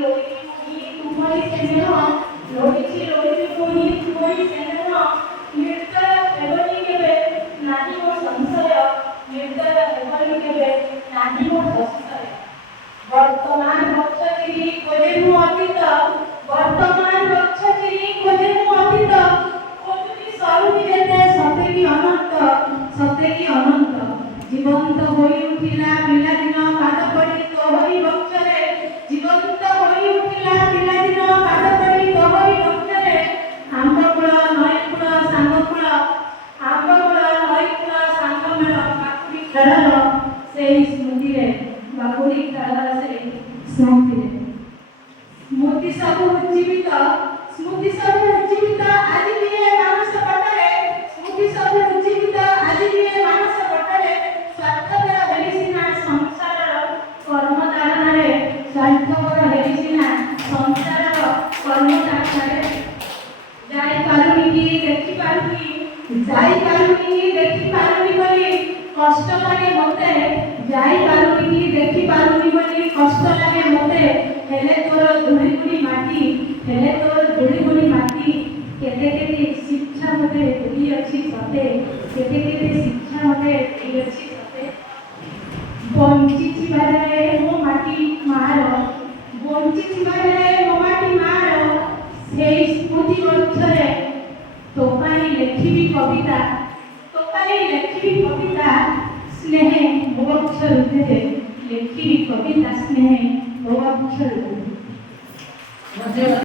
लोळी तुमरी स्नेह लोळीची लोळी तुमरी स्नेह निर्दय हेबनी केबे नाही मोर संशय निर्दय हेबनी केबे नाही मोर संशय वर्तमान बक्षचिरी खोजेनु अतीत वर्तमान बक्षचिरी खोजेनु अतीत खोजुनी सरुनी जेते सते की अनंत जीवंत होई उठिला पिलादिन पाद पड़ी तोहरी बक्षरे जीवंत होई उठिला पिलादिन पाद पड़ी तोहरी बक्षरे आंबकुळ नईकुळ सांगकुळ आंबकुळ नईकुळ सांगमेळ काकुड़ी खेळर सेई स्मृति रे काकुड़ी खेळर सेई स्मृति रे स्मृति सब उज्जीवित आज भी ये मानस पटरे स्मृति सब उज्जीवित आज भी ये मानस पटरे स्वार्थपर हेरिसिना संसारर कर्मधारणारे स्वार्थपर हेरिसिना संसारर कर्मधारणारे जाई पारुनी की देखि पारुनी बोली कष्ट लागे मते जाई पारुनी की देखि पारुनी बोली कष्ट लागे मते हेले तोर धुड़ी माटी केते शिक्षा मते देई अछि सते केते शिक्षा मते देई अछि सते बंची छिबारे मो माटी मार सेई स्मृति गछरे तोपाई लेखिबी कविता स्नेह मोक्ष हृदय लेखिबी कविता स्नेह मोक्ष हृदय